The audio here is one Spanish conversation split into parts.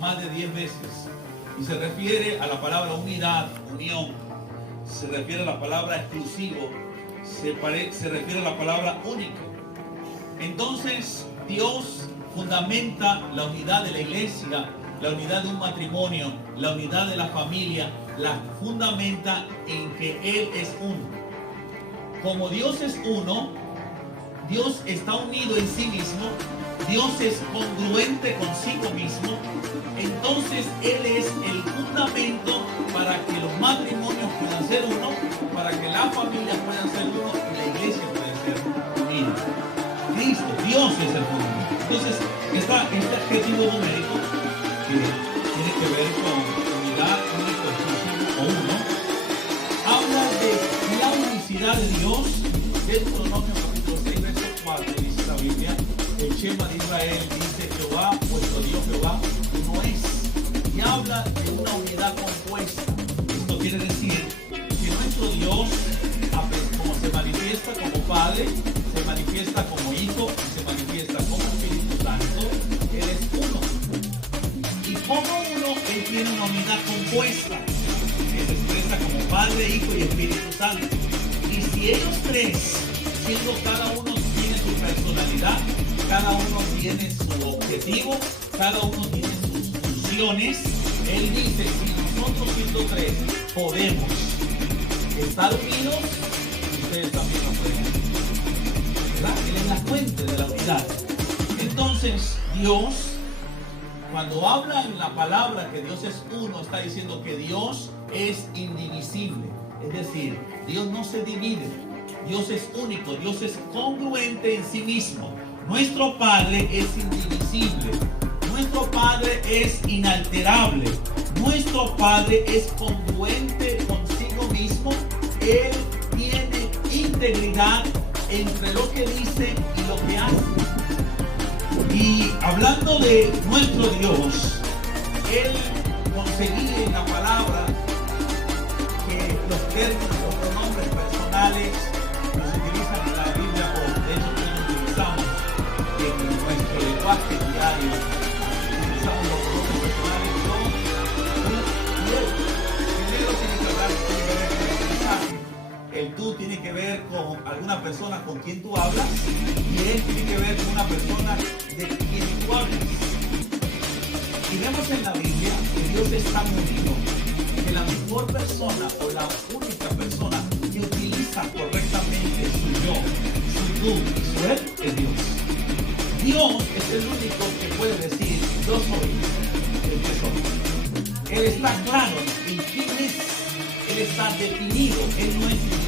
más de 10 veces. Y se refiere a la palabra unidad, unión. Se refiere a la palabra exclusivo. Se refiere a la palabra único. Entonces, Dios fundamenta la unidad de la iglesia, la unidad de un matrimonio, la unidad de la familia, la fundamenta en que Él es uno. Como Dios es uno, Dios está unido en sí mismo, Dios es congruente consigo mismo, entonces Él es el fundamento para que los matrimonios puedan ser uno, para que las familias puedan ser uno y la iglesia pueda ser unida. Cristo, Dios es el fundamento. Entonces, este adjetivo numérico que tiene que ver con unidad, único, exclusivo o uno, habla de la unicidad de Dios. Deuteronomio capítulo 6, verso 4, dice la Biblia, el Shema de Israel dice: Jehová, vuestro Dios Jehová, uno es. Y habla de una unidad compuesta. Esto quiere decir que nuestro Dios, como se manifiesta como Padre, se manifiesta como Hijo y se manifiesta como Espíritu Santo, Él es uno. Y como uno, Él tiene una unidad compuesta que se expresa como Padre, Hijo y Espíritu Santo. Y si ellos tres, siendo cada uno tiene su personalidad, cada uno tiene su objetivo, cada uno tiene sus funciones, Él dice: si nosotros siendo tres podemos estar unidos, ustedes también lo pueden hacer. ¿Verdad? Él es la fuente de la unidad. Entonces, Dios, cuando habla en la palabra que Dios es uno, está diciendo que Dios es indivisible. Es decir, Dios no se divide. Dios es único. Dios es congruente en sí mismo. Nuestro Padre es indivisible. Nuestro Padre es inalterable. Nuestro Padre es congruente consigo mismo. Él tiene integridad entre lo que dice y lo que hace. Y hablando de nuestro Dios, Él conseguía en la palabra que los términos, los pronombres personales que se utilizan en la Biblia, o de hecho que los utilizamos en nuestro lenguaje diario, utilizamos los pronombres personales, son tú y él. Primero tiene que hablar con el mensaje. El tú tiene que ver con alguna persona con quien tú hablas, y él tiene que ver con una persona de quien tú hablas. Y vemos en la Biblia que Dios es tan unido que la mejor persona o la única persona que utiliza correctamente su yo, su tú y su él es Dios. Dios es el único que puede decir: yo soy el que soy. Él está claro en quién es. Él está definido. Él no es invisible.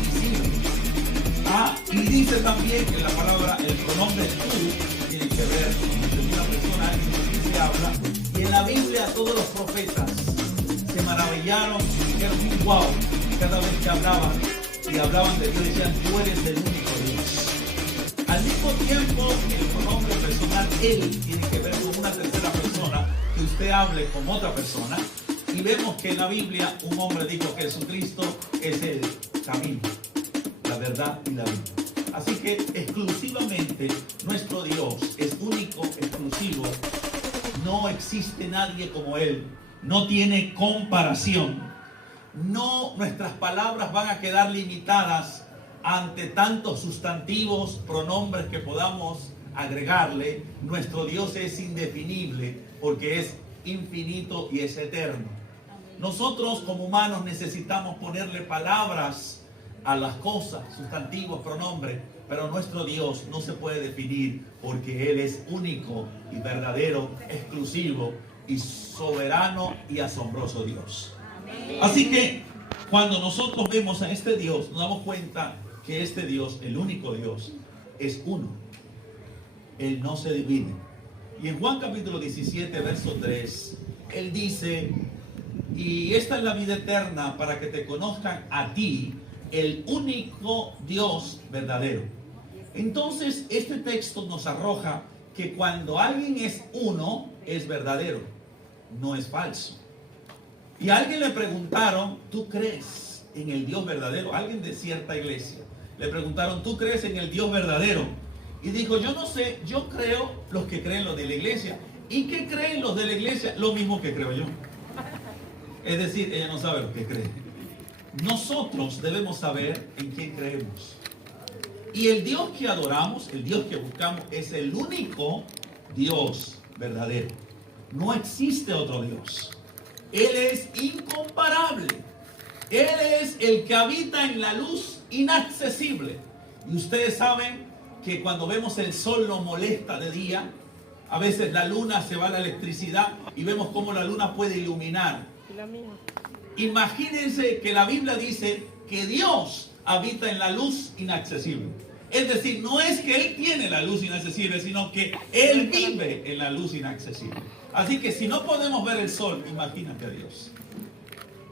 Y dice también que la palabra, el pronombre tú, tiene que ver con una persona, alguien con quien se habla. Y en la Biblia todos los profetas se maravillaron y dijeron: wow, cada vez que hablaban y hablaban de Dios, decían: tú eres el único Dios. Al mismo tiempo, el pronombre personal él tiene que ver con una tercera persona, que usted hable con otra persona. Y vemos que en la Biblia un hombre dijo que Jesucristo es el camino, la verdad y la vida. Así que exclusivamente nuestro Dios es único, exclusivo. No existe nadie como Él. No tiene comparación. No, nuestras palabras van a quedar limitadas ante tantos sustantivos, pronombres que podamos agregarle. Nuestro Dios es indefinible porque es infinito y es eterno. Nosotros como humanos necesitamos ponerle palabras a las cosas, sustantivos, pronombres, pero nuestro Dios no se puede definir porque Él es único y verdadero, exclusivo y soberano y asombroso Dios. Así que cuando nosotros vemos a este Dios, nos damos cuenta que este Dios, el único Dios, es uno. Él no se divide. Y en Juan capítulo 17, verso 3, Él dice: y esta es la vida eterna, para que te conozcan a ti, el único Dios verdadero. Entonces, este texto nos arroja que cuando alguien es uno, es verdadero, no es falso. Y a alguien le preguntaron: ¿tú crees en el Dios verdadero? Alguien de cierta iglesia le preguntaron: ¿tú crees en el Dios verdadero? Y dijo: yo no sé, yo creo los que creen los de la iglesia. ¿Y qué creen los de la iglesia? Lo mismo que creo yo. Es decir, ella no sabe lo que cree. Nosotros debemos saber en quién creemos. Y el Dios que adoramos, el Dios que buscamos, es el único Dios verdadero. No existe otro Dios. Él es incomparable. Él es el que habita en la luz inaccesible. Y ustedes saben que cuando vemos el sol nos molesta de día. A veces la luna se va la electricidad y vemos cómo la luna puede iluminar. Imagínense que la Biblia dice que Dios habita en la luz inaccesible. Es decir, no es que Él tiene la luz inaccesible, sino que Él vive en la luz inaccesible. Así que si no podemos ver el sol, imagínate a Dios.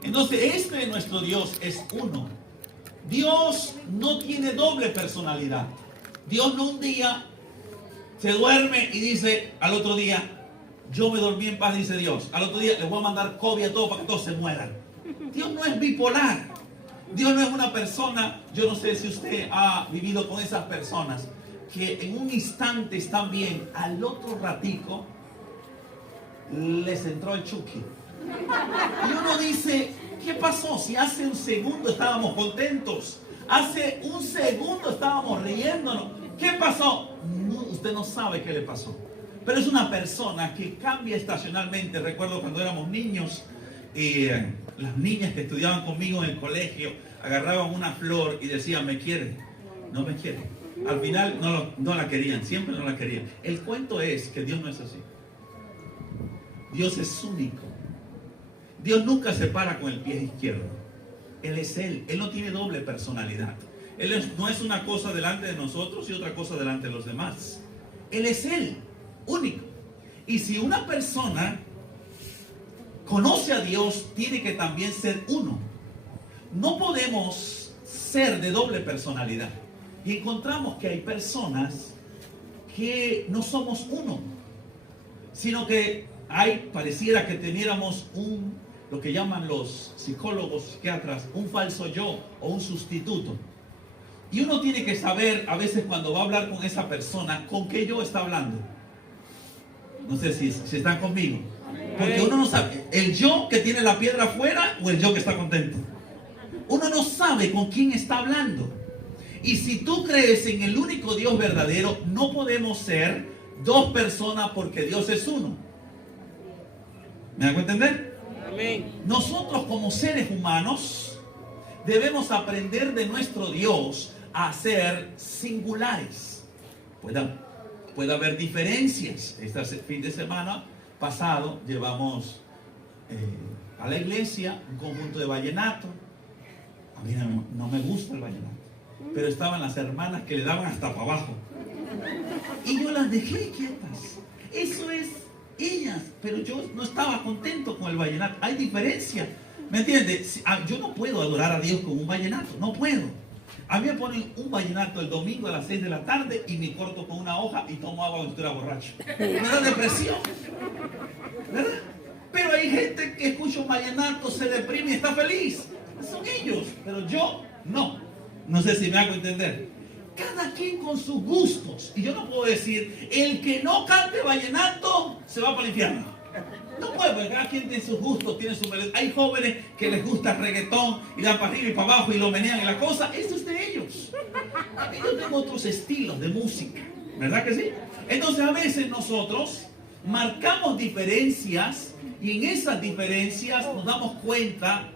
Entonces, nuestro Dios es uno. Dios no tiene doble personalidad. Dios no un día se duerme y dice al otro día, yo me dormí en paz, dice Dios. Al otro día les voy a mandar COVID a todos para que todos se mueran. Dios no es bipolar. Dios no es una persona, yo no sé si usted ha vivido con esas personas que en un instante están bien, al otro ratico les entró el Chucky. Y uno dice, ¿qué pasó? Si hace un segundo estábamos contentos, hace un segundo estábamos riéndonos. ¿Qué pasó? No, usted no sabe qué le pasó. Pero es una persona que cambia estacionalmente. Recuerdo cuando éramos niños, las niñas que estudiaban conmigo en el colegio agarraban una flor y decían, ¿me quiere? No me quiere. Al final no la querían, siempre no la querían. El cuento es que Dios no es así. Dios es único. Dios nunca se para con el pie izquierdo. Él es Él. Él no tiene doble personalidad. No es una cosa delante de nosotros y otra cosa delante de los demás. Él es Él, único. Y si una persona conoce a Dios, tiene que también ser uno. No podemos ser de doble personalidad. Y encontramos que hay personas que no somos uno, sino que pareciera que tuviéramos lo que llaman los psicólogos, psiquiatras, un falso yo o un sustituto. Y uno tiene que saber a veces cuando va a hablar con esa persona, con qué yo está hablando. No sé si están conmigo. Porque uno no sabe, el yo que tiene la piedra afuera o el yo que está contento. Uno no sabe con quién está hablando. Y si tú crees en el único Dios verdadero, no podemos ser dos personas porque Dios es uno. ¿Me hago entender? Amén. Nosotros como seres humanos debemos aprender de nuestro Dios a ser singulares. Puede haber diferencias. Este fin de semana pasado llevamos a la iglesia un conjunto de vallenato. A mí no me gusta el vallenato, pero estaban las hermanas que le daban hasta para abajo y yo las dejé quietas. Eso es ellas, pero yo no estaba contento con el vallenato. Hay diferencia, ¿me entiendes? Yo no puedo adorar a Dios con un vallenato, no puedo. A mí me ponen un vallenato el domingo a las 6 de la tarde y me corto con una hoja y tomo agua cuando estoy borracho. Me da depresión, ¿verdad? Pero hay gente que escucha un vallenato, se deprime y está feliz. Son ellos, pero yo no. No sé si me hago entender. Cada quien con sus gustos. Y yo no puedo decir, el que no cante vallenato se va para el infierno. No puedo, porque cada quien tiene sus gustos, tiene su melodía. Hay jóvenes que les gusta el reggaetón y dan para arriba y para abajo y lo menean en la cosa. Eso es de ellos. A mí yo tengo otros estilos de música, ¿verdad que sí? Entonces a veces nosotros marcamos diferencias y en esas diferencias nos damos cuenta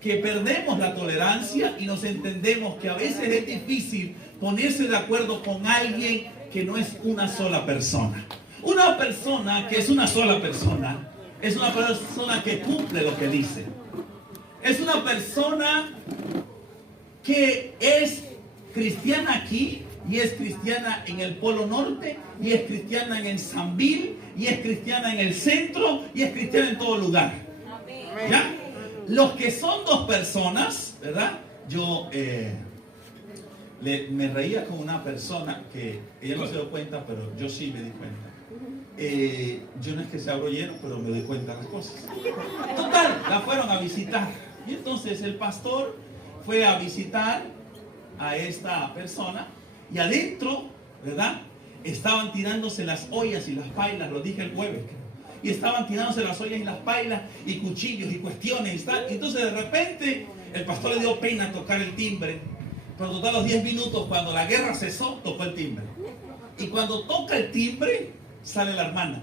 que perdemos la tolerancia y nos entendemos que a veces es difícil ponerse de acuerdo con alguien que no es una sola persona. Una persona que es una sola persona es una persona que cumple lo que dice. Es una persona que es cristiana aquí y es cristiana en el Polo Norte y es cristiana en el Sambil y es cristiana en el centro y es cristiana en todo lugar. ¿Ya? Los que son dos personas, ¿verdad? Yo me reía con una persona que ella no se dio cuenta, pero yo sí me di cuenta. Yo no es que sea brollero, pero me doy cuenta de las cosas. Total, la fueron a visitar. Y entonces el pastor fue a visitar a esta persona y adentro, ¿verdad? Estaban tirándose las ollas y las pailas, lo dije el jueves. y estaban tirándose las ollas y las pailas y cuchillos y cuestiones y tal. Entonces de repente el pastor le dio pena tocar el timbre, pero total los 10 minutos cuando la guerra cesó, tocó el timbre. Y cuando toca el timbre, sale la hermana.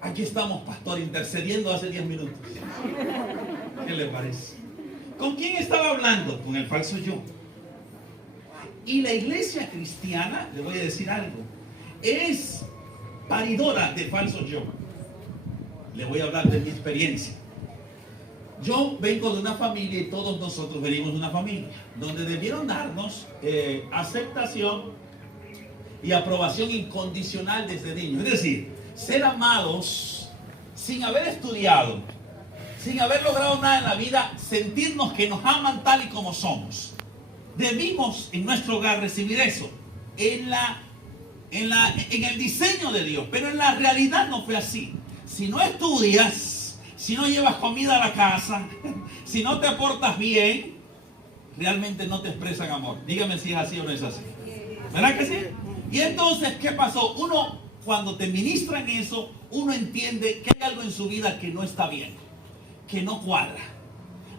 Aquí estamos, pastor, intercediendo hace 10 minutos. ¿Qué le parece? ¿Con quién estaba hablando? Con el falso yo. Y la iglesia cristiana, le voy a decir algo, es paridora de falsos yo. Le voy a hablar de mi experiencia. Yo vengo de una familia y todos nosotros venimos de una familia donde debieron darnos aceptación y aprobación incondicional desde niños. Es decir, ser amados sin haber estudiado, sin haber logrado nada en la vida, sentirnos que nos aman tal y como somos. Debimos en nuestro hogar recibir eso en el diseño de Dios, pero en la realidad no fue así. Si no estudias, si no llevas comida a la casa, si no te portas bien, realmente no te expresan amor. Dígame si es así o no es así. ¿Verdad que sí? Y entonces, ¿qué pasó? Uno, cuando te ministran eso, uno entiende que hay algo en su vida que no está bien, que no cuadra.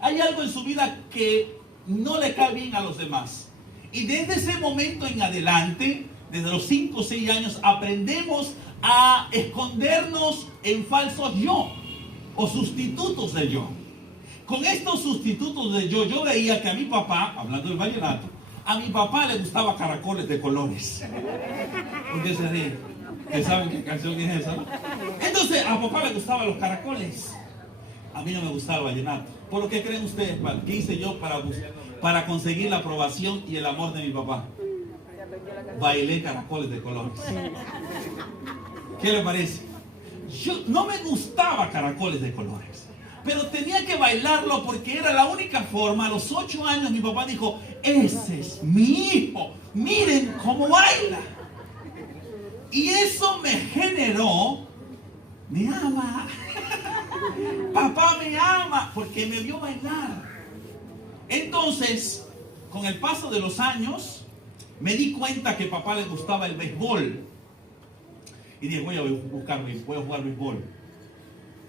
Hay algo en su vida que no le cae bien a los demás. Y desde ese momento en adelante, desde los 5 o 6 años, aprendemos a escondernos en falsos yo o sustitutos de yo. Con estos sustitutos de yo veía que a mi papá, hablando del vallenato, a mi papá le gustaba Caracoles de Colores. ¿Por qué se ríen? ¿Ustedes saben qué canción es esa, no? Entonces, a papá le gustaban los caracoles. A mí no me gustaba el vallenato. ¿Por lo que creen ustedes? ¿Qué hice yo para conseguir la aprobación y el amor de mi papá? Bailé Caracoles de Colores. ¿Qué le parece? Yo no me gustaba Caracoles de Colores, pero tenía que bailarlo porque era la única forma. A los 8 años mi papá dijo: ese es mi hijo, miren cómo baila. Y eso me generó, me ama, papá me ama, porque me vio bailar. Entonces, con el paso de los años, me di cuenta que a papá le gustaba el béisbol. Y dije, voy a jugar béisbol.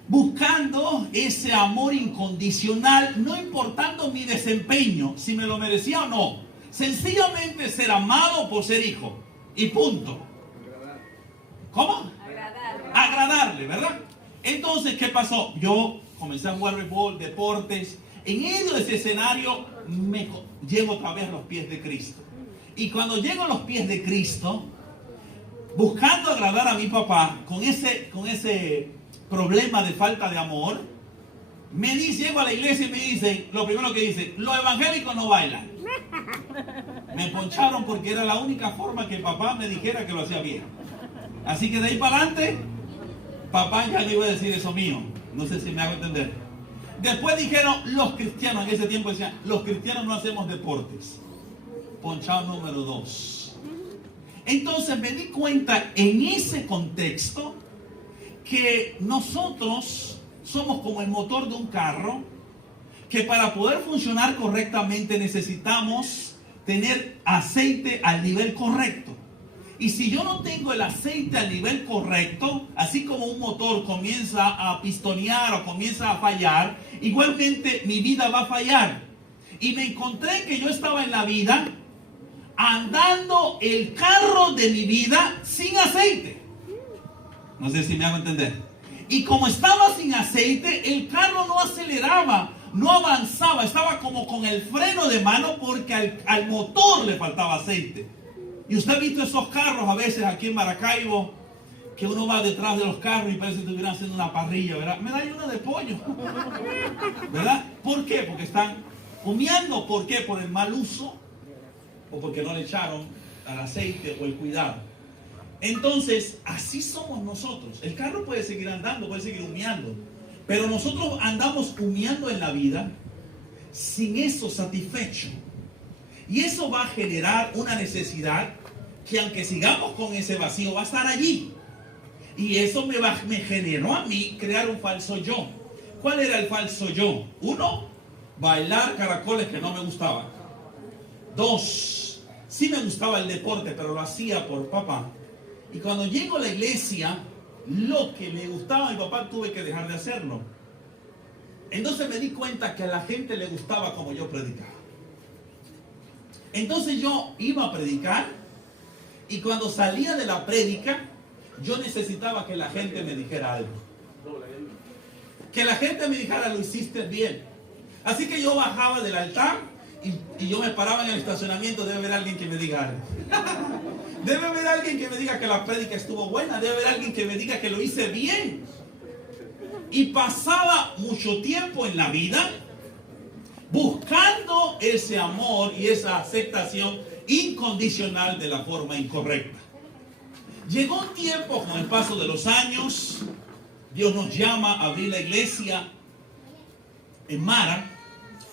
Buscando ese amor incondicional, no importando mi desempeño, si me lo merecía o no. Sencillamente ser amado por ser hijo. Y punto. ¿Cómo? Agradarle, ¿verdad? Entonces, ¿qué pasó? Yo comencé a jugar béisbol, deportes. En medio de ese escenario, llego otra vez a los pies de Cristo. Y cuando llego a los pies de Cristo, buscando agradar a mi papá, con ese problema de falta de amor, llego a la iglesia y me dicen, lo primero que dicen, los evangélicos no bailan. Me poncharon porque era la única forma que papá me dijera que lo hacía bien. Así que de ahí para adelante, papá ya no iba a decir eso mío. No sé si me hago entender. Después dijeron, los cristianos, en ese tiempo decían, los cristianos no hacemos deportes. Ponchado número 2. Entonces me di cuenta en ese contexto que nosotros somos como el motor de un carro, que para poder funcionar correctamente necesitamos tener aceite al nivel correcto. Y si yo no tengo el aceite al nivel correcto, así como un motor comienza a pistonear o comienza a fallar, igualmente mi vida va a fallar. Y me encontré que yo estaba en la vida andando el carro de mi vida sin aceite. No sé si me hago entender. Y como estaba sin aceite, el carro no aceleraba, no avanzaba, estaba como con el freno de mano porque al motor le faltaba aceite. Y usted ha visto esos carros a veces aquí en Maracaibo, que uno va detrás de los carros y parece que estuvieran haciendo una parrilla, ¿verdad? Me da una de pollo, ¿verdad? ¿Por qué? Porque están humeando. ¿Por qué? Por el mal uso o porque no le echaron al aceite o el cuidado. Entonces, así somos nosotros. El carro puede seguir andando, puede seguir humeando, pero nosotros andamos humeando en la vida sin eso satisfecho. Y eso va a generar una necesidad que, aunque sigamos con ese vacío, va a estar allí. Y eso me generó a mí crear un falso yo. ¿Cuál era el falso yo? 1, bailar caracoles que no me gustaban. 2, sí me gustaba el deporte, pero lo hacía por papá. Y cuando llego a la iglesia, lo que le gustaba a mi papá, tuve que dejar de hacerlo. Entonces me di cuenta que a la gente le gustaba como yo predicaba. Entonces yo iba a predicar y cuando salía de la prédica, yo necesitaba que la gente me dijera algo. Que la gente me dijera, lo hiciste bien. Así que yo bajaba del altar y yo me paraba en el estacionamiento. Debe haber alguien que me diga algo. Debe haber alguien que me diga que la prédica estuvo buena. Debe haber alguien que me diga que lo hice bien. Y pasaba mucho tiempo en la vida buscando ese amor y esa aceptación incondicional de la forma incorrecta. Llegó un tiempo, con el paso de los años, Dios nos llama a abrir la iglesia en Mara.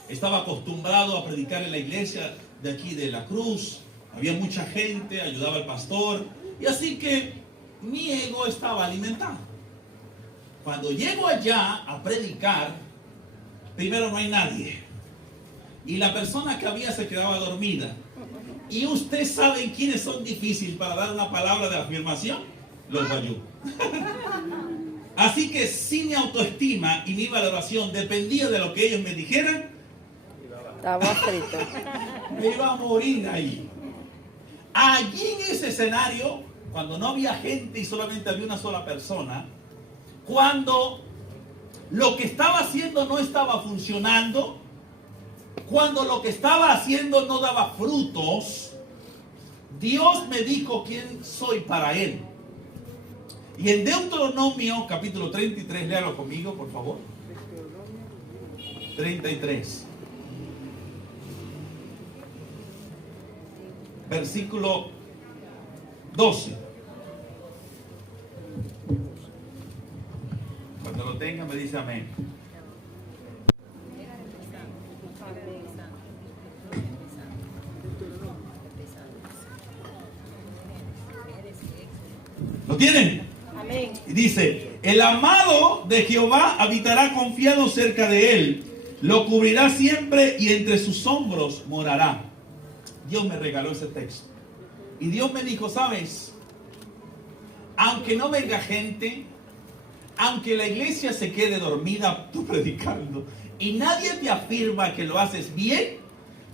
Estaba acostumbrado a predicar en la iglesia de aquí de la Cruz. Había mucha gente, ayudaba al pastor. Y así que mi ego estaba alimentado. Cuando llego allá a predicar, primero no hay nadie. Y la persona que había se quedaba dormida. Y ustedes saben quiénes son difíciles para dar una palabra de afirmación. Los bayú. Así que si mi autoestima y mi valoración dependía de lo que ellos me dijeran, estaba frito. Me iba a morir ahí. Allí en ese escenario, cuando no había gente y solamente había una sola persona, cuando lo que estaba haciendo no estaba funcionando, cuando lo que estaba haciendo no daba frutos, Dios me dijo quién soy para Él. Y en Deuteronomio capítulo 33, léalo conmigo por favor. 33. Versículo 12. Cuando lo tenga me dice amén. ¿Lo tienen? Amén. Y dice, el amado de Jehová habitará confiado cerca de él, lo cubrirá siempre y entre sus hombros morará. Dios me regaló ese texto. Y Dios me dijo, ¿sabes? Aunque no venga gente, aunque la iglesia se quede dormida, tú predicando, y nadie te afirma que lo haces bien,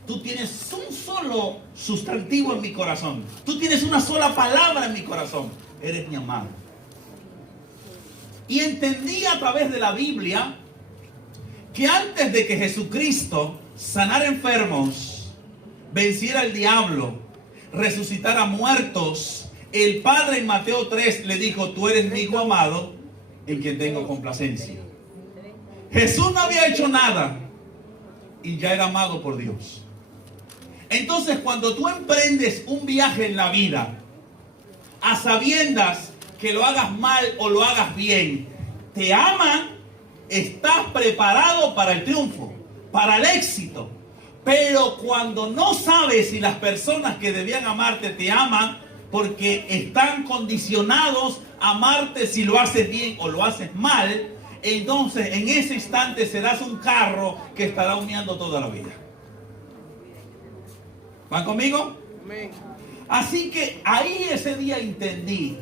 tú tienes un solo sustantivo en mi corazón. Tú tienes una sola palabra en mi corazón. Eres mi amado. Y entendí a través de la Biblia que antes de que Jesucristo sanara enfermos, venciera al diablo, resucitara muertos, el Padre en Mateo 3 le dijo, tú eres mi hijo amado, en quien tengo complacencia. Jesús no había hecho nada y ya era amado por Dios. Entonces, cuando tú emprendes un viaje en la vida, a sabiendas que lo hagas mal o lo hagas bien, te aman, estás preparado para el triunfo, para el éxito. Pero cuando no sabes si las personas que debían amarte te aman, porque están condicionados a amarte si lo haces bien o lo haces mal, entonces en ese instante serás un carro que estará humeando toda la vida. ¿Van conmigo? Amén. Así que ahí ese día entendí.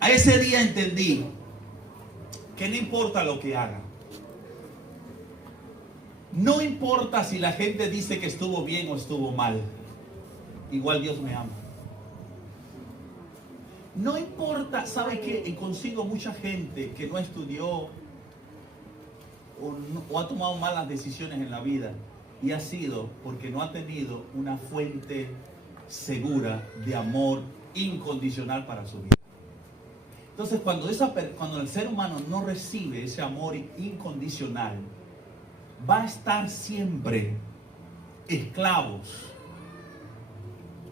A ese día entendí que no importa lo que haga. No importa si la gente dice que estuvo bien o estuvo mal. Igual Dios me ama. No importa, ¿sabe qué? Consigo mucha gente que no estudió o ha tomado malas decisiones en la vida. Y ha sido porque no ha tenido una fuente segura de amor incondicional para su vida. Entonces, cuando el ser humano no recibe ese amor incondicional, va a estar siempre esclavos,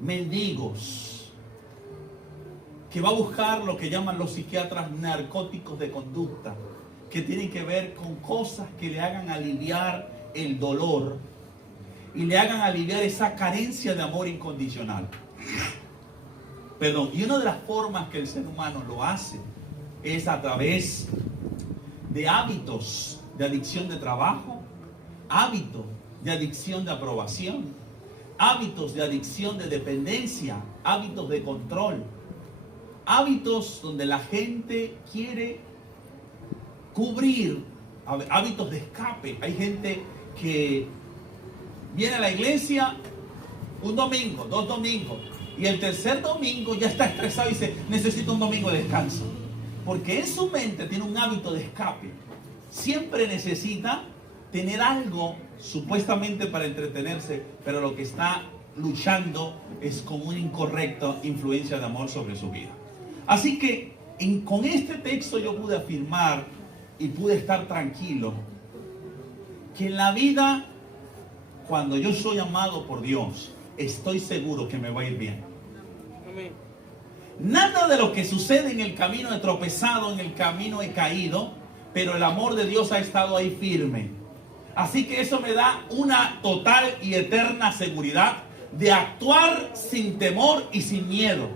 mendigos, que va a buscar lo que llaman los psiquiatras narcóticos de conducta, que tienen que ver con cosas que le hagan aliviar el dolor y le hagan aliviar esa carencia de amor incondicional. Perdón, y una de las formas que el ser humano lo hace es a través de hábitos de adicción de trabajo, hábitos de adicción de aprobación, hábitos de adicción de dependencia, hábitos de control. hábitos donde la gente quiere cubrir, hábitos de escape. Hay gente que viene a la iglesia un domingo, 2 domingos, y el tercer domingo ya está estresado y dice, necesito un domingo de descanso. Porque en su mente tiene un hábito de escape. Siempre necesita tener algo supuestamente para entretenerse, pero lo que está luchando es con una incorrecta influencia de amor sobre su vida. Así que con este texto yo pude afirmar y pude estar tranquilo que en la vida, cuando yo soy amado por Dios, estoy seguro que me va a ir bien. Amén. Nada de lo que sucede en el camino he tropezado, en el camino he caído, pero el amor de Dios ha estado ahí firme. Así que eso me da una total y eterna seguridad de actuar sin temor y sin miedo.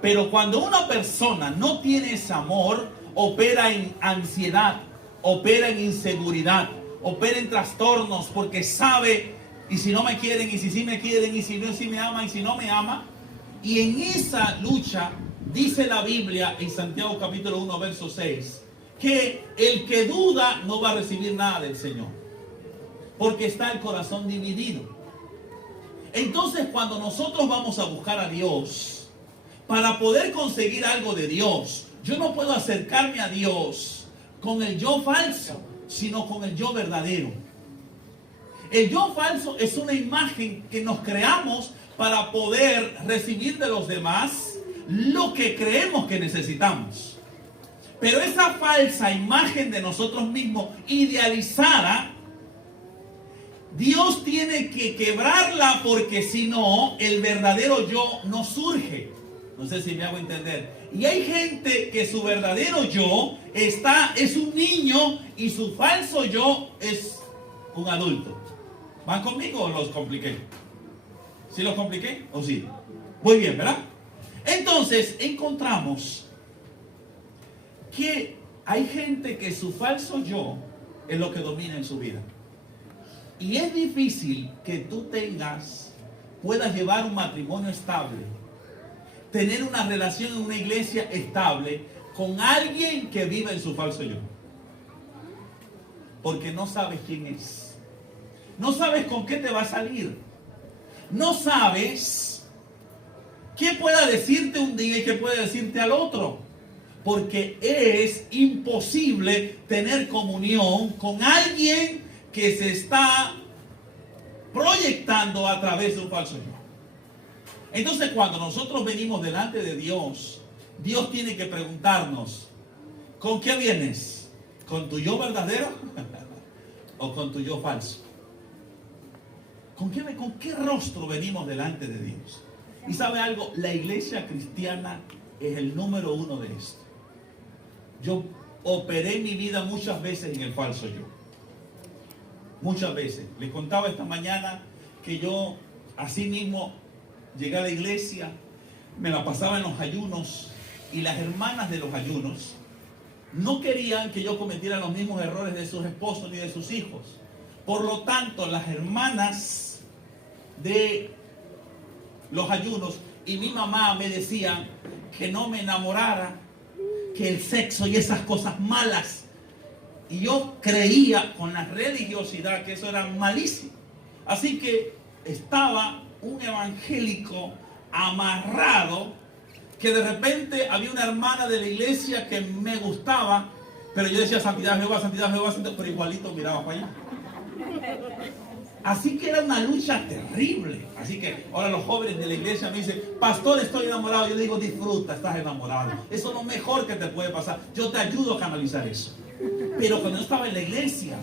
Pero cuando una persona no tiene ese amor, opera en ansiedad, opera en inseguridad, opera en trastornos, porque sabe, y si no me quieren, y si sí me quieren, y si no, si me ama, y si no me ama. Y en esa lucha, dice la Biblia en Santiago capítulo 1, verso 6, que el que duda no va a recibir nada del Señor, porque está el corazón dividido. Entonces, cuando nosotros vamos a buscar a Dios, para poder conseguir algo de Dios, yo no puedo acercarme a Dios con el yo falso, sino con el yo verdadero. El yo falso es una imagen que nos creamos para poder recibir de los demás lo que creemos que necesitamos. Pero esa falsa imagen de nosotros mismos, idealizada, Dios tiene que quebrarla, porque si no, el verdadero yo no surge. No sé si me hago entender. Y hay gente que su verdadero yo es un niño y su falso yo es un adulto. ¿Van conmigo o los compliqué? ¿Sí los compliqué o sí? Muy bien, ¿verdad? Entonces encontramos que hay gente que su falso yo es lo que domina en su vida. Y es difícil que tú puedas llevar un matrimonio estable, tener una relación en una iglesia estable con alguien que vive en su falso yo. Porque no sabes quién es. No sabes con qué te va a salir. No sabes qué pueda decirte un día y qué puede decirte al otro. Porque es imposible tener comunión con alguien que se está proyectando a través de un falso yo. Entonces, cuando nosotros venimos delante de Dios, Dios tiene que preguntarnos, ¿con qué vienes? ¿Con tu yo verdadero o con tu yo falso? ¿Con qué rostro venimos delante de Dios? Y sabe algo, la iglesia cristiana es el número 1 de esto. Yo operé mi vida muchas veces en el falso yo. Muchas veces. Les contaba esta mañana que yo así mismo llegué a la iglesia, me la pasaba en los ayunos, y las hermanas de los ayunos no querían que yo cometiera los mismos errores de sus esposos ni de sus hijos. Por lo tanto, las hermanas de los ayunos y mi mamá me decían que no me enamorara, que el sexo y esas cosas malas. Y yo creía con la religiosidad que eso era malísimo. Así que estaba un evangélico amarrado, que de repente había una hermana de la iglesia que me gustaba, pero yo decía santidad Jehová, santidad Jehová, santidad, pero igualito miraba para allá. Así que era una lucha terrible. Así que ahora los jóvenes de la iglesia me dicen, pastor, estoy enamorado. Yo digo, disfruta, estás enamorado. Eso es lo mejor que te puede pasar. Yo te ayudo a canalizar eso. Pero cuando yo estaba en la iglesia,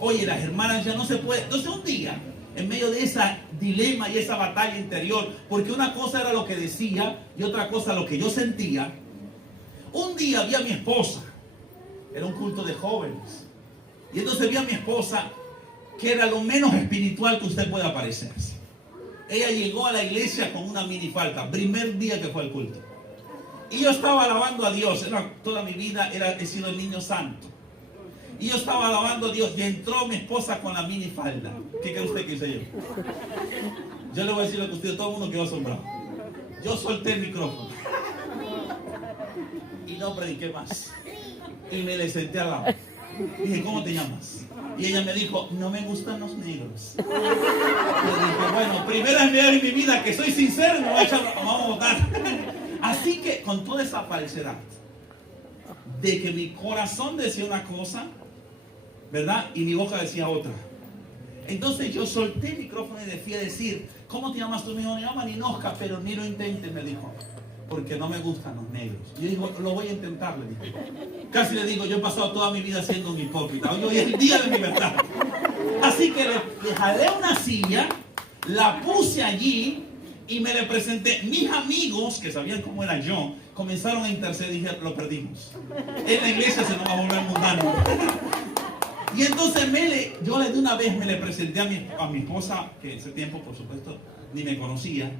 oye, las hermanas ya no se puede. Entonces un día, en medio de ese dilema y esa batalla interior, porque una cosa era lo que decía y otra cosa lo que yo sentía, un día vi a mi esposa, era un culto de jóvenes, y entonces vi a mi esposa, que era lo menos espiritual que usted pueda parecerse. Ella llegó a la iglesia con una minifalda, primer día que fue al culto, y yo estaba alabando a Dios. Toda mi vida he sido el niño santo. Y yo estaba alabando a Dios y entró mi esposa con la minifalda. ¿Qué cree usted que hice yo? Yo le voy a decir lo que usted, todo el mundo quedó asombrado. Yo solté el micrófono. y no prediqué más. Y me le senté al lado. Dije, ¿cómo te llamas? Y ella me dijo, no me gustan los negros. Yo dije, bueno, primera vez en mi vida que soy sincero, vamos a votar. Así que con toda esa falsedad de que mi corazón decía una cosa, ¿verdad? Y mi boca decía otra. Entonces yo solté el micrófono y le fui a decir, ¿cómo te llamas tú? Me dijo, me llama Ninoska, pero ni lo intentes, me dijo, porque no me gustan los negros. Y yo digo, lo voy a intentar, le dije. Casi le digo, yo he pasado toda mi vida siendo un hipócrita. Hoy es el día de mi verdad. Así que le jalé una silla, la puse allí y me le presenté. Mis amigos, que sabían cómo era yo, comenzaron a interceder y dije, lo perdimos. En la iglesia se nos va a volver mundano. Y entonces yo de una vez me le presenté a mi esposa, que en ese tiempo, por supuesto, ni me conocía.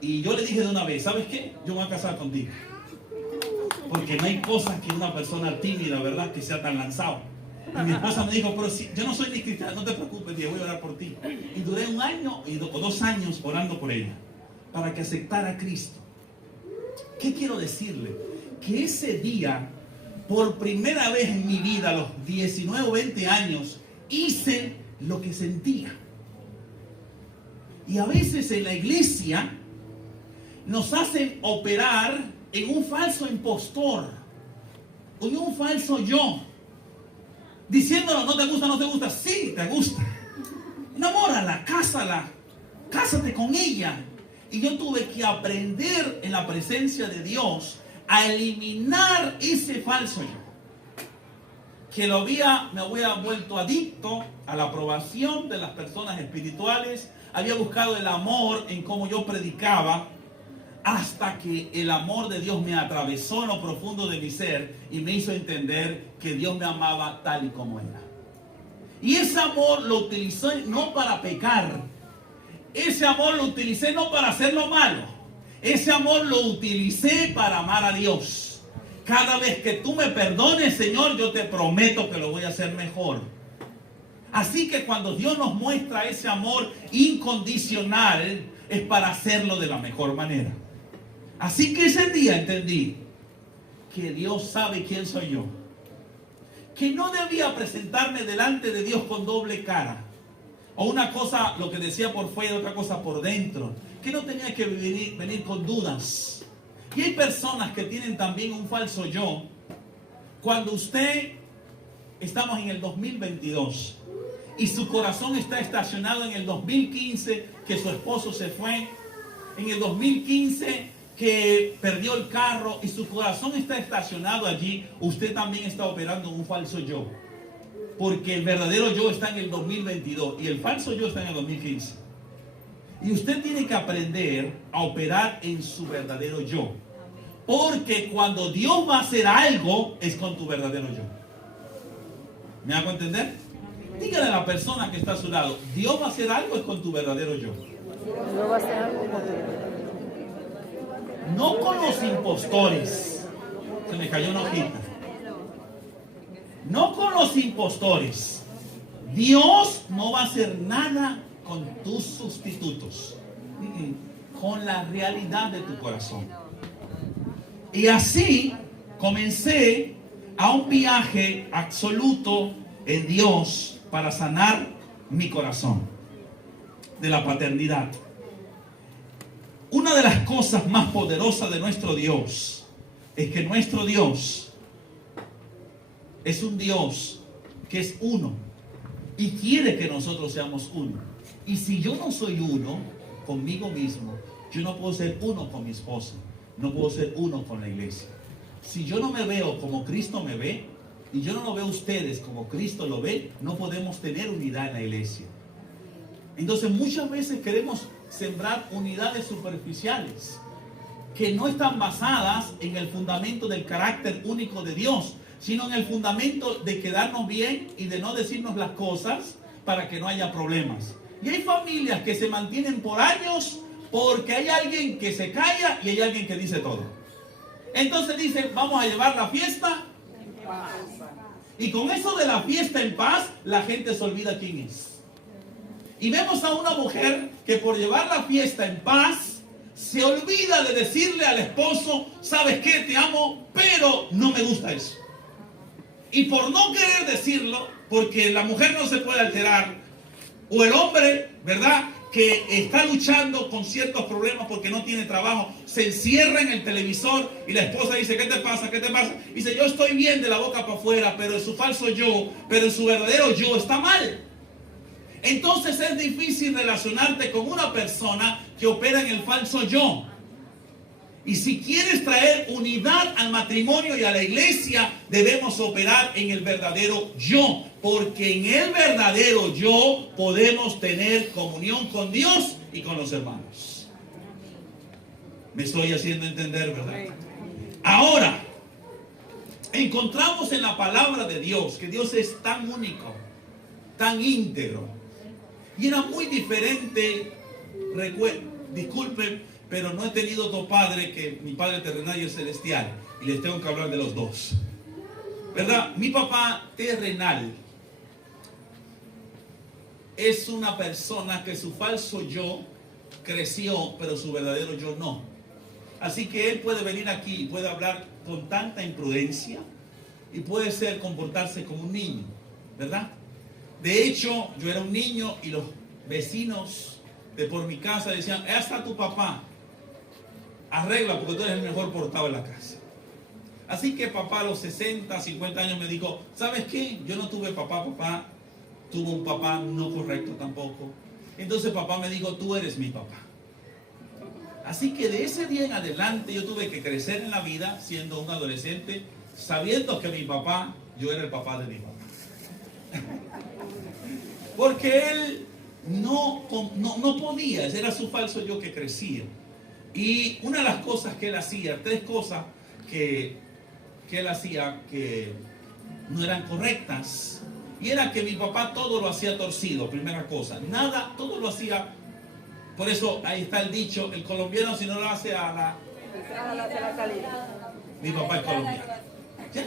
Y yo le dije de una vez, ¿sabes qué? Yo me voy a casar contigo. Porque no hay cosas que una persona tímida, ¿verdad?, que sea tan lanzado. Y mi esposa me dijo, pero si yo no soy ni cristiana, no te preocupes, Dios, voy a orar por ti. Y duré 1 año o 2 años orando por ella, para que aceptara a Cristo. ¿Qué quiero decirle? Que ese día, por primera vez en mi vida, a los 19 o 20 años, hice lo que sentía. Y a veces en la iglesia nos hacen operar en un falso impostor, en un falso yo, diciéndonos, no te gusta, no te gusta. Sí, te gusta. Enamórala, cásate con ella. Y yo tuve que aprender en la presencia de Dios a eliminar ese falso yo, que me había vuelto adicto a la aprobación de las personas espirituales. Había buscado el amor en cómo yo predicaba, hasta que el amor de Dios me atravesó en lo profundo de mi ser y me hizo entender que Dios me amaba tal y como era. Y ese amor lo utilicé no para pecar. Ese amor lo utilicé no para hacer lo malo. Ese amor lo utilicé para amar a Dios. Cada vez que tú me perdones, Señor, yo te prometo que lo voy a hacer mejor. Así que cuando Dios nos muestra ese amor incondicional, es para hacerlo de la mejor manera. Así que ese día entendí que Dios sabe quién soy yo. Que no debía presentarme delante de Dios con doble cara. O una cosa, lo que decía por fuera, otra cosa por dentro. Que no tenía que venir con dudas. Y hay personas que tienen también un falso yo. Cuando estamos en el 2022 y su corazón está estacionado en el 2015, que su esposo se fue, en el 2015 que perdió el carro y su corazón está estacionado allí, usted también está operando un falso yo. Porque el verdadero yo está en el 2022 y el falso yo está en el 2015. Y usted tiene que aprender a operar en su verdadero yo. Porque cuando Dios va a hacer algo, es con tu verdadero yo. ¿Me hago entender? Dígale a la persona que está a su lado, Dios va a hacer algo, es con tu verdadero yo. Dios va a hacer algo con tu verdadero yo. No con los impostores. Se me cayó una hojita. No con los impostores. Dios no va a hacer nada con tus sustitutos. Con la realidad de tu corazón. Y así comencé a un viaje absoluto en Dios para sanar mi corazón de la paternidad. Una de las cosas más poderosas de nuestro Dios es que nuestro Dios es un Dios que es uno y quiere que nosotros seamos uno. Y si yo no soy uno conmigo mismo, yo no puedo ser uno con mi esposa, no puedo ser uno con la iglesia. Si yo no me veo como Cristo me ve y yo no lo veo a ustedes como Cristo lo ve, no podemos tener unidad en la iglesia. Entonces muchas veces queremos sembrar unidades superficiales que no están basadas en el fundamento del carácter único de Dios, sino en el fundamento de quedarnos bien y de no decirnos las cosas para que no haya problemas. Y hay familias que se mantienen por años porque hay alguien que se calla y hay alguien que dice todo. Entonces dicen, vamos a llevar la fiesta en paz. Y con eso de la fiesta en paz, la gente se olvida quién es. Y vemos a una mujer que por llevar la fiesta en paz se olvida de decirle al esposo, ¿sabes qué? Te amo, pero no me gusta eso. Y por no querer decirlo, porque la mujer no se puede alterar, o el hombre, ¿verdad?, que está luchando con ciertos problemas porque no tiene trabajo, se encierra en el televisor y la esposa dice, ¿qué te pasa? ¿Qué te pasa? Dice, yo estoy bien de la boca para afuera, pero en su falso yo, pero en su verdadero yo está mal. Entonces es difícil relacionarte con una persona que opera en el falso yo. Y si quieres traer unidad al matrimonio y a la iglesia, debemos operar en el verdadero yo. Porque en el verdadero yo podemos tener comunión con Dios y con los hermanos. Me estoy haciendo entender, ¿verdad? Ahora, encontramos en la palabra de Dios que Dios es tan único, tan íntegro. Y era muy diferente, disculpen, pero no he tenido otro padre que mi padre terrenal y el celestial. Y les tengo que hablar de los dos. ¿Verdad? Mi papá terrenal es una persona que su falso yo creció, pero su verdadero yo no. Así que él puede venir aquí y puede hablar con tanta imprudencia y puede comportarse como un niño, ¿verdad? De hecho, yo era un niño y los vecinos de por mi casa decían, ahí está tu papá, arregla porque tú eres el mejor portado de la casa. Así que papá a los 60, 50 años me dijo, ¿sabes qué? Yo no tuve papá tuvo un papá no correcto tampoco. Entonces papá me dijo, tú eres mi papá. Así que de ese día en adelante yo tuve que crecer en la vida siendo un adolescente, sabiendo que mi papá, yo era el papá de mi papá. Porque él no podía, ese era su falso yo que crecía. Y una de las cosas que él hacía, 3 cosas que él hacía que no eran correctas. Y era que mi papá todo lo hacía torcido, primera cosa. Nada, todo lo hacía. Por eso ahí está el dicho, el colombiano si no lo hace a la salida. Mi papá es colombiano. ¿Ya?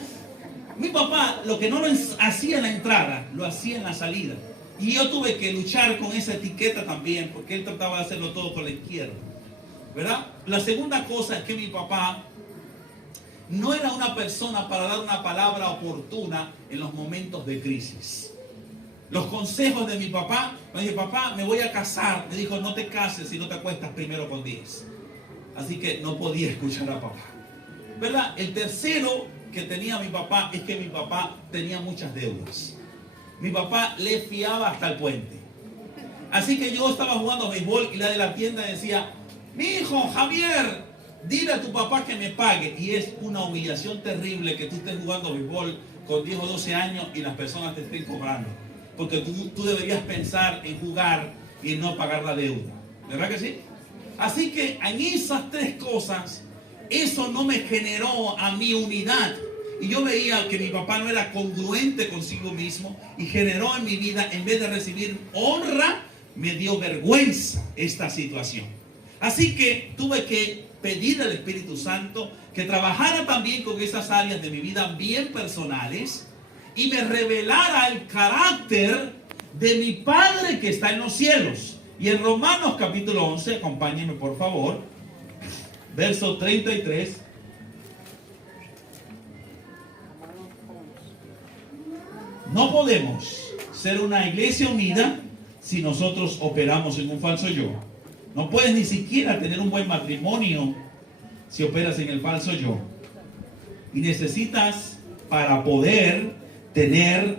Mi papá lo que no lo hacía en la entrada, lo hacía en la salida. Y yo tuve que luchar con esa etiqueta también, porque él trataba de hacerlo todo con la izquierda. ¿Verdad? La segunda cosa es que mi papá no era una persona para dar una palabra oportuna en los momentos de crisis. Los consejos de mi papá, me dijo, papá, me voy a casar. Me dijo, no te cases si no te acuestas primero con 10. Así que no podía escuchar a papá. ¿Verdad? El tercero que tenía mi papá es que mi papá tenía muchas deudas. Mi papá le fiaba hasta el puente. Así que yo estaba jugando béisbol y la de la tienda decía, mi hijo Javier, dile a tu papá que me pague. Y es una humillación terrible que tú estés jugando béisbol con 10 o 12 años y las personas te estén cobrando. Porque tú deberías pensar en jugar y en no pagar la deuda. ¿Verdad que sí? Así que en esas 3 cosas, eso no me generó a mi unidad. Y yo veía que mi papá no era congruente consigo mismo y generó en mi vida, en vez de recibir honra, me dio vergüenza esta situación. Así que tuve que pedir al Espíritu Santo que trabajara también con esas áreas de mi vida bien personales y me revelara el carácter de mi Padre que está en los cielos. Y en Romanos capítulo 11, acompáñenme por favor, verso 33. No podemos ser una iglesia unida si nosotros operamos en un falso yo. No puedes ni siquiera tener un buen matrimonio si operas en el falso yo. Y necesitas, para poder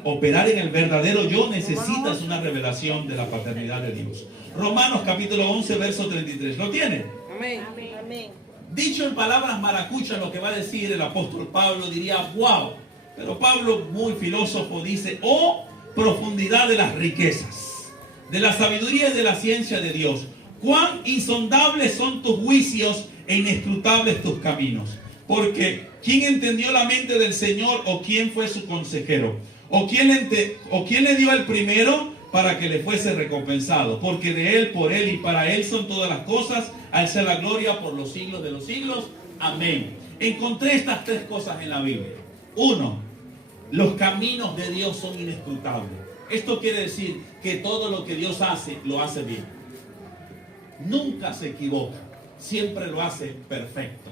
operar en el verdadero yo, necesitas una revelación de la paternidad de Dios. Romanos capítulo 11, verso 33. ¿Lo tienen? Amén. Amén. Dicho en palabras maracuchas lo que va a decir el apóstol Pablo, diría, wow. Pero Pablo, muy filósofo, dice, oh, profundidad de las riquezas, de la sabiduría y de la ciencia de Dios. Cuán insondables son tus juicios e inescrutables tus caminos. Porque ¿quién entendió la mente del Señor o quién fue su consejero? ¿O quién le dio el primero para que le fuese recompensado? Porque de Él, por Él y para Él son todas las cosas. A Él sea la gloria por los siglos de los siglos. Amén. Encontré estas 3 cosas en la Biblia. 1. Los caminos de Dios son inescrutables. Esto quiere decir que todo lo que Dios hace, lo hace bien. Nunca se equivoca. siempre lo hace perfecto.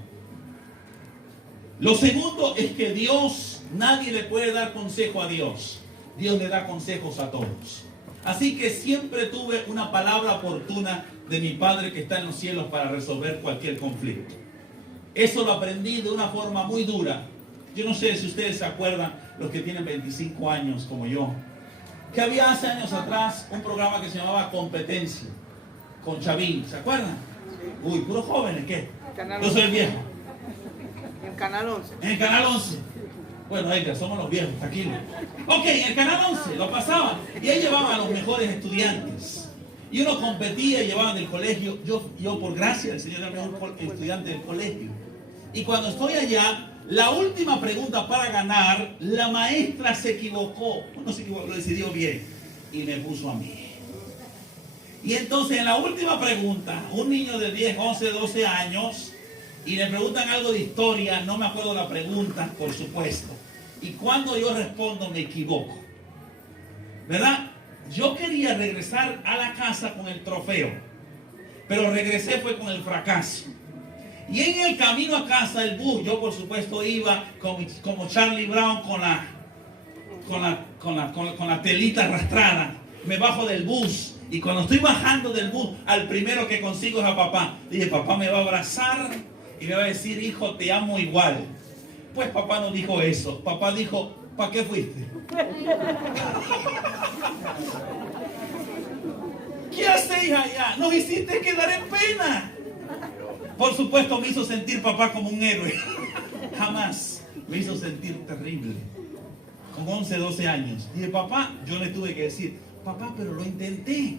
Lo segundo es que Dios, nadie le puede dar consejo a Dios. Dios le da consejos a todos. Así que siempre tuve una palabra oportuna de mi Padre que está en los cielos para resolver cualquier conflicto. Eso lo aprendí de una forma muy dura. Yo no sé si ustedes se acuerdan, los que tienen 25 años como yo, que había hace años atrás un programa que se llamaba Competencia, con Chavín, ¿se acuerdan? Uy, puros jóvenes, ¿qué? Yo soy el viejo. En Canal 11. En el Canal 11. Bueno, Edgar, somos los viejos, tranquilos. Ok, en el Canal 11 lo pasaban. Y ahí llevaban a los mejores estudiantes. Y uno competía y llevaban del colegio. Yo por gracia del Señor, era el mejor estudiante del colegio. Y cuando estoy allá, la última pregunta para ganar, la maestra se equivocó. No se equivocó, lo decidió bien. Y me puso a mí. Y entonces en la última pregunta, un niño de 10, 11, 12 años, y le preguntan algo de historia, no me acuerdo la pregunta, por supuesto. Y cuando yo respondo me equivoco. ¿Verdad? Yo quería regresar a la casa con el trofeo, pero regresé fue con el fracaso. Y en el camino a casa, el bus, yo por supuesto iba como Charlie Brown con la telita arrastrada. Me bajo del bus. Y cuando estoy bajando del bus, al primero que consigo es a papá. Dije, papá me va a abrazar y me va a decir, hijo, te amo igual. Pues papá no dijo eso. Papá dijo, ¿para qué fuiste? ¿Qué hacéis allá? Nos hiciste quedar en pena. Por supuesto me hizo sentir papá como un héroe. Jamás me hizo sentir terrible. Con 11, 12 años. Dije, papá, yo le tuve que decir, papá, pero lo intenté.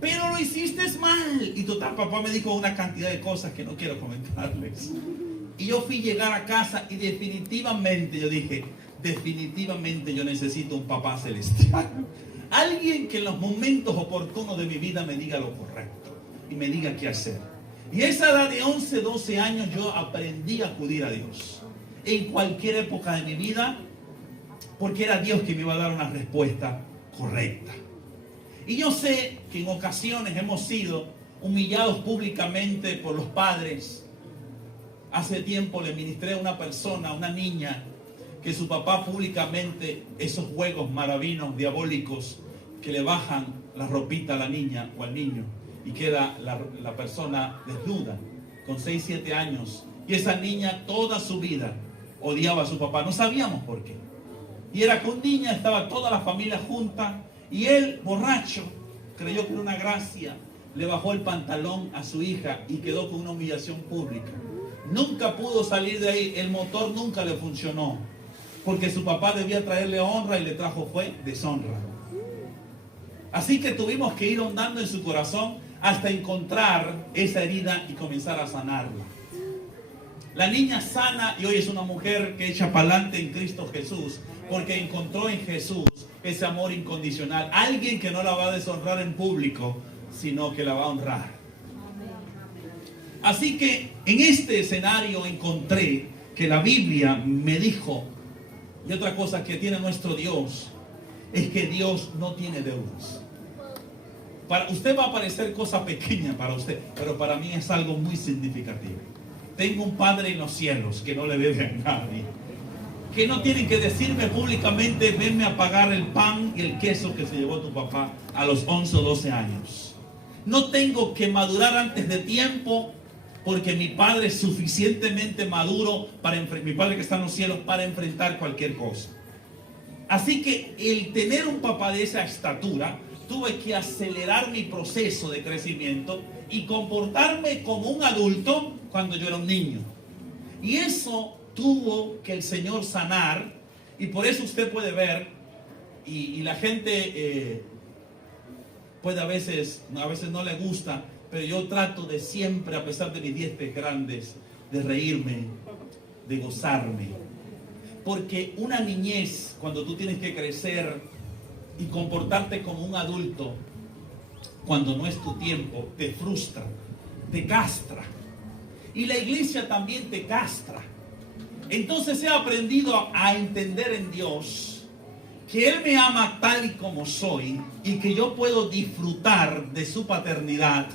Pero lo hiciste mal. Y total, papá me dijo una cantidad de cosas que no quiero comentarles. Y yo fui a llegar a casa y definitivamente yo dije, definitivamente yo necesito un papá celestial. Alguien que en los momentos oportunos de mi vida me diga lo correcto y me diga qué hacer. Y a esa edad de 11, 12 años yo aprendí a acudir a Dios. En cualquier época de mi vida, porque era Dios que me iba a dar una respuesta correcta. Y yo sé que en ocasiones hemos sido humillados públicamente por los padres. Hace tiempo le ministré a una persona, a una niña, que su papá públicamente, esos juegos maravillosos, diabólicos, que le bajan la ropita a la niña o al niño y queda la persona desnuda, con 6, 7 años. Y esa niña toda su vida odiaba a su papá, no sabíamos por qué. Y era que un niño, estaba toda la familia junta, y él, borracho, creyó que era una gracia, le bajó el pantalón a su hija y quedó con una humillación pública. Nunca pudo salir de ahí, el motor nunca le funcionó, porque su papá debía traerle honra y le trajo fue deshonra. Así que tuvimos que ir ahondando en su corazón hasta encontrar esa herida y comenzar a sanarla. La niña sana y hoy es una mujer que echa para adelante en Cristo Jesús, porque encontró en Jesús ese amor incondicional. Alguien que no la va a deshonrar en público, sino que la va a honrar. Así que en este escenario encontré que la Biblia me dijo, y otra cosa que tiene nuestro Dios, es que Dios no tiene deudas. Para usted va a parecer cosa pequeña para usted, pero para mí es algo muy significativo. Tengo un Padre en los cielos que no le debe a nadie, que no tienen que decirme públicamente, venme a pagar el pan y el queso que se llevó tu papá a los 11 o 12 años. No tengo que madurar antes de tiempo, porque mi Padre es suficientemente maduro, mi Padre que está en los cielos, para enfrentar cualquier cosa. Así que el tener un papá de esa estatura, tuve que acelerar mi proceso de crecimiento y comportarme como un adulto cuando yo era un niño. Y eso tuvo que el Señor sanar, y por eso usted puede ver, y la gente puede a veces no le gusta, pero yo trato de siempre, a pesar de mis dientes grandes, de reírme, de gozarme. Porque una niñez, cuando tú tienes que crecer y comportarte como un adulto, cuando no es tu tiempo, te frustra, te castra. Y la iglesia también te castra. Entonces he aprendido a entender en Dios que Él me ama tal y como soy, y que yo puedo disfrutar de su paternidad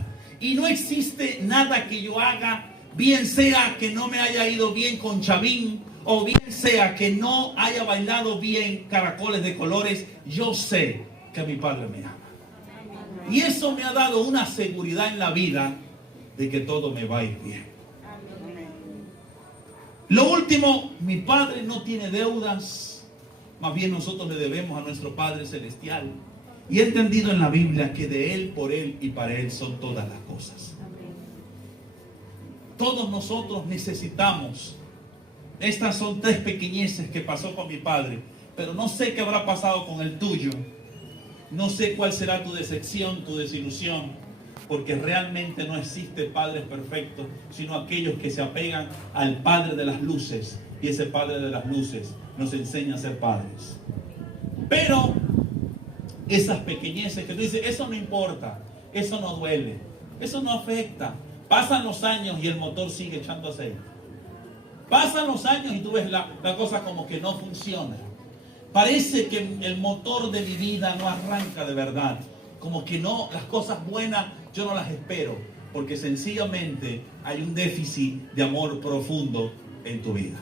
Y no existe nada que yo haga, bien sea que no me haya ido bien con Chavín, o bien sea que no haya bailado bien Caracoles de Colores, yo sé que mi Padre me ama. Y eso me ha dado una seguridad en la vida de que todo me va a ir bien. Lo último, mi Padre no tiene deudas, más bien nosotros le debemos a nuestro Padre Celestial. Y he entendido en la Biblia que de Él, por Él y para Él son todas las cosas. Todos nosotros necesitamos. Estas son 3 pequeñeces que pasó con mi padre, pero no sé qué habrá pasado con el tuyo. No sé cuál será tu decepción, tu desilusión, porque realmente no existe padres perfectos, sino aquellos que se apegan al Padre de las luces, y ese Padre de las luces nos enseña a ser padres. Pero esas pequeñeces que tú dices, eso no importa, eso no duele, eso no afecta. Pasan los años y el motor sigue echando aceite. Pasan los años y tú ves la cosa como que no funciona. Parece que el motor de mi vida no arranca de verdad. Como que no, las cosas buenas yo no las espero, porque sencillamente hay un déficit de amor profundo en tu vida.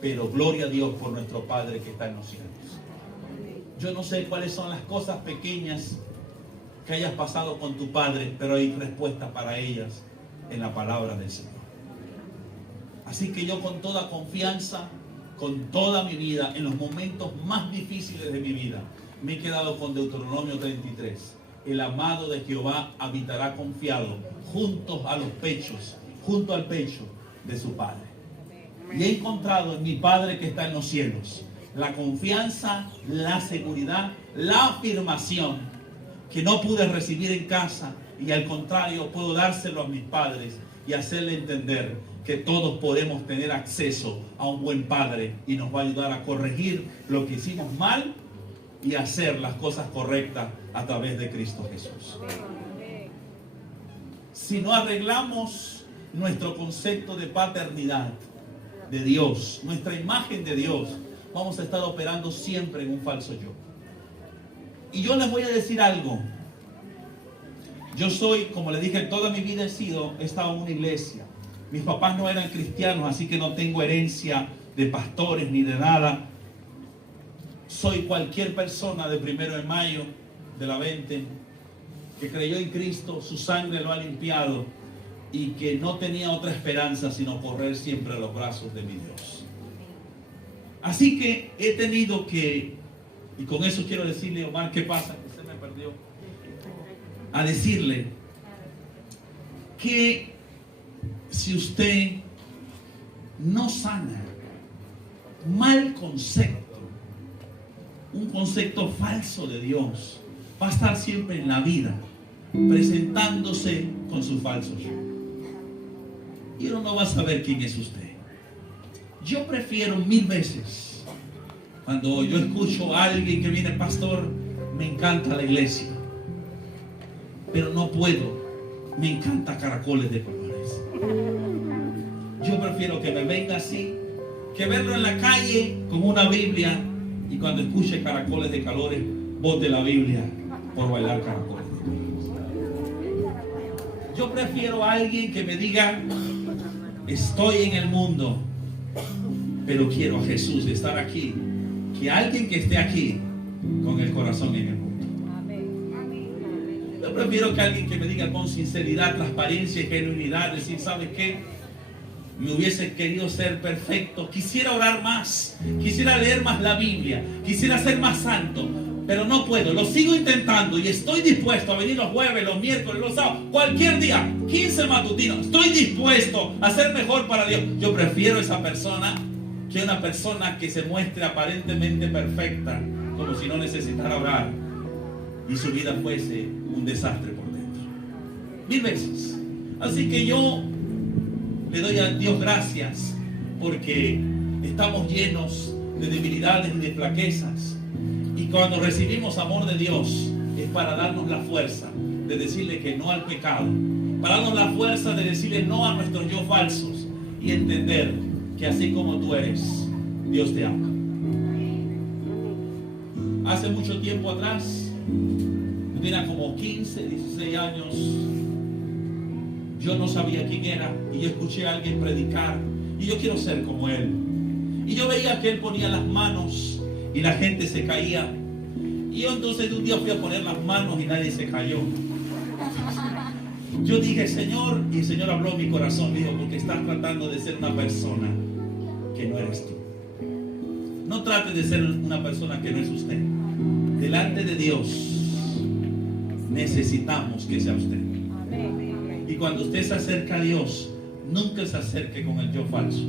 Pero gloria a Dios por nuestro Padre que está en los cielos. Yo no sé cuáles son las cosas pequeñas que hayas pasado con tu Padre, pero hay respuesta para ellas en la palabra del Señor. Así que yo con toda confianza, con toda mi vida, en los momentos más difíciles de mi vida, me he quedado con Deuteronomio 33. El amado de Jehová habitará confiado junto al pecho de su Padre. Y he encontrado en mi Padre que está en los cielos la confianza, la seguridad, la afirmación que no pude recibir en casa, y al contrario puedo dárselo a mis padres y hacerle entender que todos podemos tener acceso a un buen Padre, y nos va a ayudar a corregir lo que hicimos mal y hacer las cosas correctas a través de Cristo Jesús. Si no arreglamos nuestro concepto de paternidad de Dios, nuestra imagen de Dios, vamos a estar operando siempre en un falso yo. Y yo les voy a decir algo. Yo soy, como les dije, toda mi vida he estado en una iglesia. Mis papás no eran cristianos, así que no tengo herencia de pastores ni de nada. Soy cualquier persona de 1 de mayo de la 20 que creyó en Cristo, su sangre lo ha limpiado, y que no tenía otra esperanza sino correr siempre a los brazos de mi Dios. Así que he tenido que, y con eso quiero decirle, Omar, ¿qué pasa? Que se me perdió. A decirle que si usted no sana mal concepto, un concepto falso de Dios, va a estar siempre en la vida presentándose con su falso yo. Y uno no va a saber quién es usted. Yo prefiero 1000 veces, cuando yo escucho a alguien que viene, pastor, me encanta la iglesia, pero no puedo, me encanta Caracoles de Colores. Yo prefiero que me venga así, que verlo en la calle con una Biblia, y cuando escuche Caracoles de Colores, bote la Biblia por bailar Caracoles de Colores. Yo prefiero a alguien que me diga, estoy en el mundo, pero quiero a Jesús estar aquí, que alguien que esté aquí con el corazón en el mundo. Yo prefiero que alguien que me diga con sinceridad, transparencia y genuinidad, decir, ¿sabes qué? Me hubiese querido ser perfecto, quisiera orar más, quisiera leer más la Biblia, quisiera ser más santo, pero no puedo, lo sigo intentando y estoy dispuesto a venir los jueves, los miércoles, los sábados, cualquier día, 15 matutinos, estoy dispuesto a ser mejor para Dios. Yo prefiero esa persona que una persona que se muestre aparentemente perfecta, como si no necesitara orar y su vida fuese un desastre por dentro. 1000 veces. Así que yo le doy a Dios gracias, porque estamos llenos de debilidades y de flaquezas, y cuando recibimos amor de Dios es para darnos la fuerza de decirle que no al pecado, para darnos la fuerza de decirle no a nuestros yo falsos, y entender que así como tú eres, Dios te ama. Hace mucho tiempo atrás Tenía como 15, 16 años. Yo no sabía quién era y yo escuché a alguien predicar y yo quiero ser como él. Y yo veía que él ponía las manos y la gente se caía. Y yo entonces un día fui a poner las manos y nadie se cayó. Yo dije, Señor, y el Señor habló en mi corazón, dijo, porque estás tratando de ser una persona que no eres tú. No trate de ser una persona que no es usted. Delante de Dios necesitamos que sea usted. Y cuando usted se acerca a Dios, nunca se acerque con el yo falso.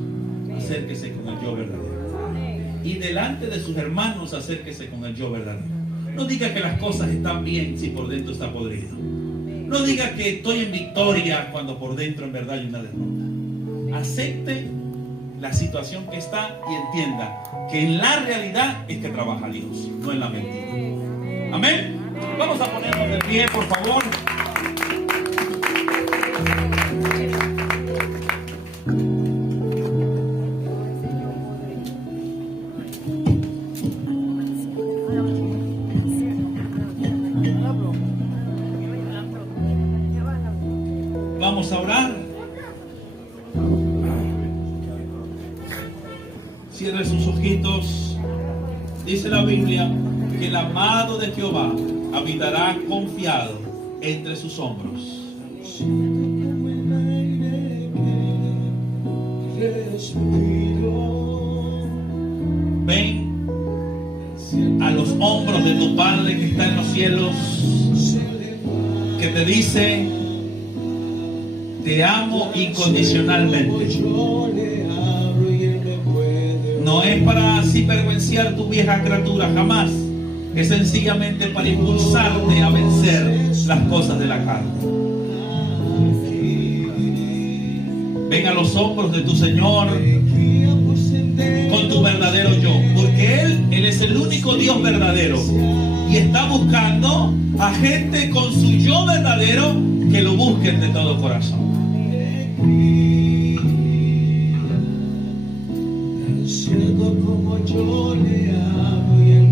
Acérquese con el yo verdadero. Y delante de sus hermanos, acérquese con el yo verdadero. No diga que las cosas están bien si por dentro está podrido. No diga que estoy en victoria cuando por dentro en verdad hay una derrota. Acepte la situación que está y entienda que en la realidad es que trabaja Dios, no en la mentira. Amén. Vamos a ponernos de pie, por favor. Vamos a orar. Cierre sus ojitos. Dice la Biblia que el amado de Jehová habitará confiado entre sus hombros. Ven a los hombros de tu Padre que está en los cielos, que te dice: te amo incondicionalmente. No es para así vergüenciar tu vieja criatura, jamás. Es sencillamente para impulsarte a vencer las cosas de la carne. Ven a los hombros de tu Señor con tu verdadero yo, porque Él es el único Dios verdadero y está buscando a gente con su yo verdadero que lo busquen de todo corazón. Siento como yo le amo y él